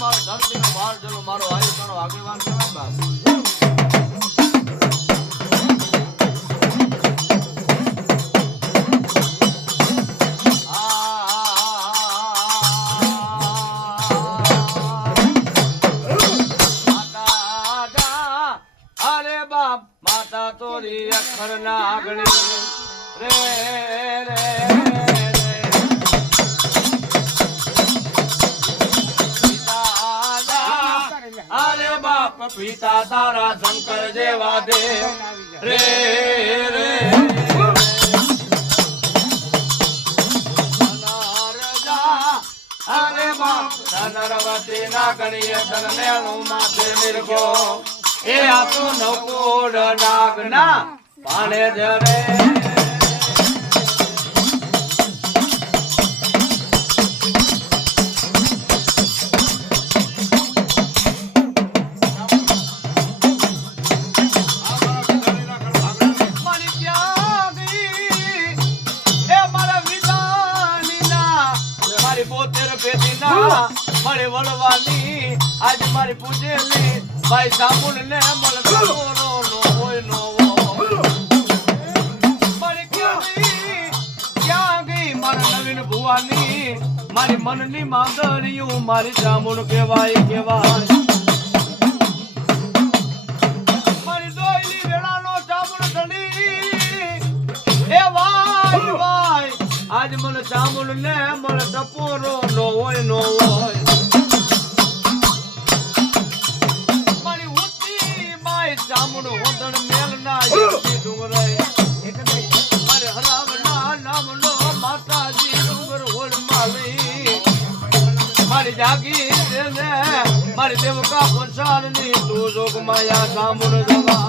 મારો ધરતીનો ભાર જેલો મારો આયુષ્યનો આગેવાન કહેવાય બાપ. માતા તોરી અક્ષર ના આગળી રે રે અરે બાપ પિતા તારા શંકર જેવા દે રે રે અરે બાપ ધનરવતી ના ગણીએ ધનનેણું માથે મિરગો એ આપો નવકોડ નાગના પાણે જરે મારી વળવાની આજ મારી પૂજેલી ભાઈ સામુન ને મળતો નો હોય નો મારી ક્યાં ગઈ મારા નવીન ભુવાની મારી મનની માંગણીયું મારી સામુન કહેવાય મારી દોયલી વેળાનો સામુન ધણી એ વાય આજ મને સામુન ને મળે ટપોરો નો હોય મારી ઉતી માય સામુન હોદણ મેલ ના યુતી ડુંગરે મારે હરામ ના નામ નો માતાજી ડુંગર હોળ માલી મારી જાગી ને મારી દેવકા પંચાલ ની તું જોગ માયા સામુન જવા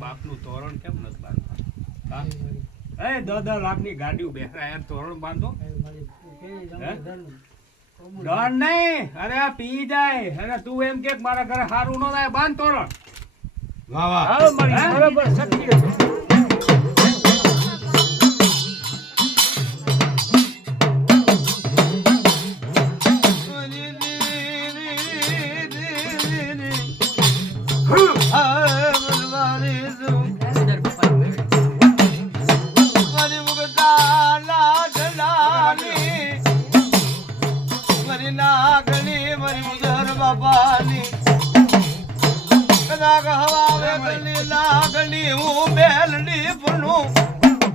બાપનું તોરણ કેમ નથી બાંધતા? 10 લાખની ગાડીઓ બેઠા તોરણ બાંધો ડર નહીં. અરે આ પી જાય અને તું એમ કે મારા ઘરે સારું ન થાય બાંધ તોરણ. બરોબર સત્ય નાગણી મરી મુજર બાબાની કદાક હવાવે ગલી નાગણી હું બેલડી ભણું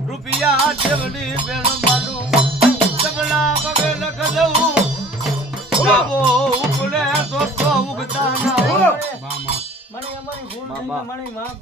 રૂપિયા જેવડી બેલ માલું સબલા પગે લખ દઉં બાબો ઉકળે તો ઉગતા ના મને અમારી ભૂલ નહીં મને માફ